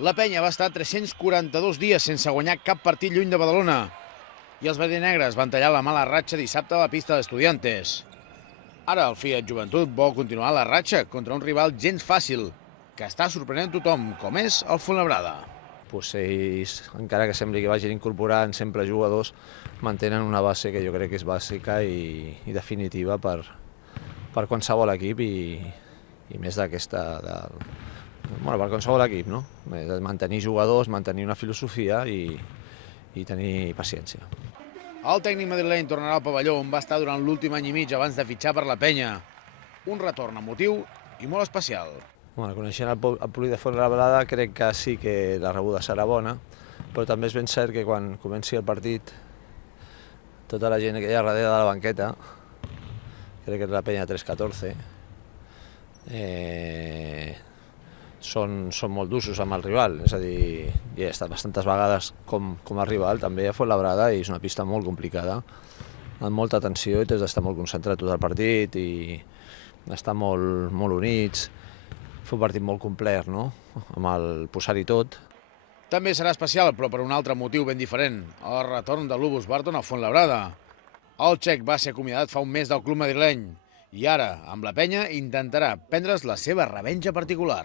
La penya va estar 342 dies sense guanyar cap partit lluny de Badalona i els verdinegres van tallar la mala ratxa dissabte a la pista d'Estudiantes. Ara el Fiat Joventut vol continuar la ratxa contra un rival gens fàcil, que està sorprenent tothom, com és el Fuenlabrada. Ells, encara que sembli que vagin incorporant sempre jugadors, mantenen una base que jo crec que és bàsica i definitiva per qualsevol equip i més d'aquesta... per qualsevol equip, no? Mantenir jugadors, mantenir una filosofia i tenir paciència. El tècnic madrileny tornarà al pavelló on va estar durant l'últim any i mig abans de fitxar per la penya. Un retorn emotiu i molt especial. Coneixent el públic de Fuenlabrada, crec que sí que la rebuda serà bona, però també és ben cert que quan comenci el partit, tota la gent que hi ha darrere de la banqueta, crec que és la penya 3-14, són molt d'usos amb el rival, és a dir, hi he estat bastantes vegades com a rival, també a Fuenlabrada, i és una pista molt complicada, amb molta tensió i tens d'estar molt concentrat tot el partit i estar molt units. Fer un partit molt complet, no? Amb el posar-hi tot. També serà especial, però per un altre motiu ben diferent, el retorn de Lubos Barton a Fuenlabrada. El txec va ser acomiadat fa un mes del club madrileny i ara, amb la penya, intentarà prendre's la seva revenja particular.